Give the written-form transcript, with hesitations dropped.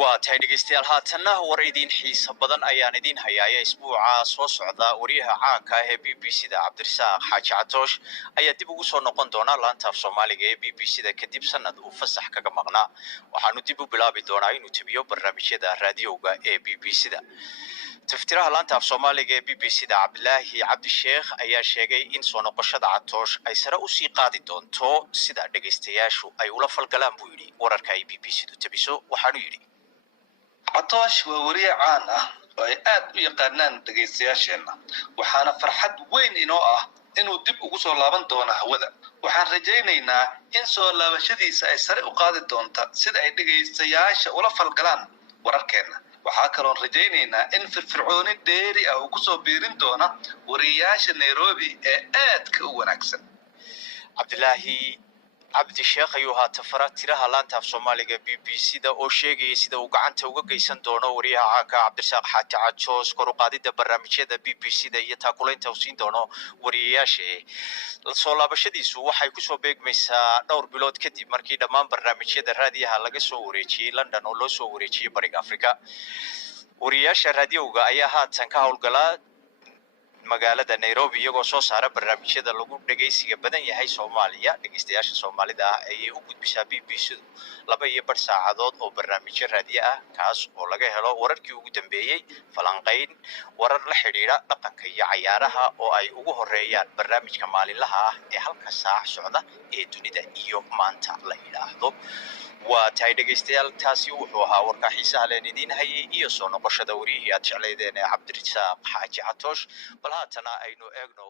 waa tahay dhegeystayaal haatanna war idin xiiso badan ayaan idin hayaaya isbuuca soo socda wariyaha caanka ah ee BBC-da Cabdirasaaq Xaaji Catoosh ayaa dib ugu soo noqon doona laanta af Soomaaliga ee BBC-da kadib sanad uu fasax kaga maqnaa waxaanu dib u bilaabi doonaa inuu tabiyo barnaamijyada raadiyowga ee BBC-da taftiraha laanta af Soomaaliga ee BBC-da Cabdilaahi Cabdisheekh ayaa sheegay in soo noqoshada Catoosh ay sare u sii qaadi doonto sida dhegeystayaashu ay ula falgalaan buu yidhi wararka ay BBC-du tabiso waxaanu yidhi Catoosh waa wariye caan ah oo ay aad u yaqaanaan dhageystayaasheena waxaana farxad weyn inoo ah inuu dib ugu soo laaban doono hawada waxaan rajaynaynaa in soo laabashadiisa ay sare u qaadi doonto sida ay dhageystayaasha ula falgalaan wararkeena waxaa kaloo rajaynaynaa in firfircooni dheeri ah uu ku soo biirin doono wariyaasha Nairobi ee aadka u wanaagsan Cabdilaahi Cabdisheekh ayuu haatan tiraha laanta af Soomaaliga BBC-da oo sheegay sida uu gacanta uga geysan doono wariyaha caanka Cabdirasaaq Xaaji Catoosh kor u qaadida barnaamijyada BBC-da iyo taakulaynta uu siin doono wariyayaasha soo laabashadiisu waxay ku soo beegmaysaa dhowr bilood kadib markii dhammaan barnaamijyada raadiyaha laga soo wareejiyay London oo loo soo wareejiyay Bariga Afrika wariyayaasha raadiyowga ayaa haatan ka howlgala magaalada Nairobi iyagoo soo saara barnaamijyada lagu dhageysiga badan yahay Soomaaliya dhageystayaasha Soomaalida ah ay u gudbisaa BBC-du 2 saacadood oo barnaamijyo raadiyo ah kaas oo laga helo wararkii ugu dambeeyay falanqayn warar la xiriira dhaqanka iyo cayaaraha oo ay ugu horeeyaan barnaamijka maalinlaha ah ee halka saac socda ee dunida iyo maanta la yiraahdo waa tahay dhegeystayaal taasi wuxuu ahaa warka xiisaha leh idin hayay iyo soo noqoshada wariyihii aad jecleydeen ee Cabdirasaaq Xaaji Catoosh bal haatana aynu eegno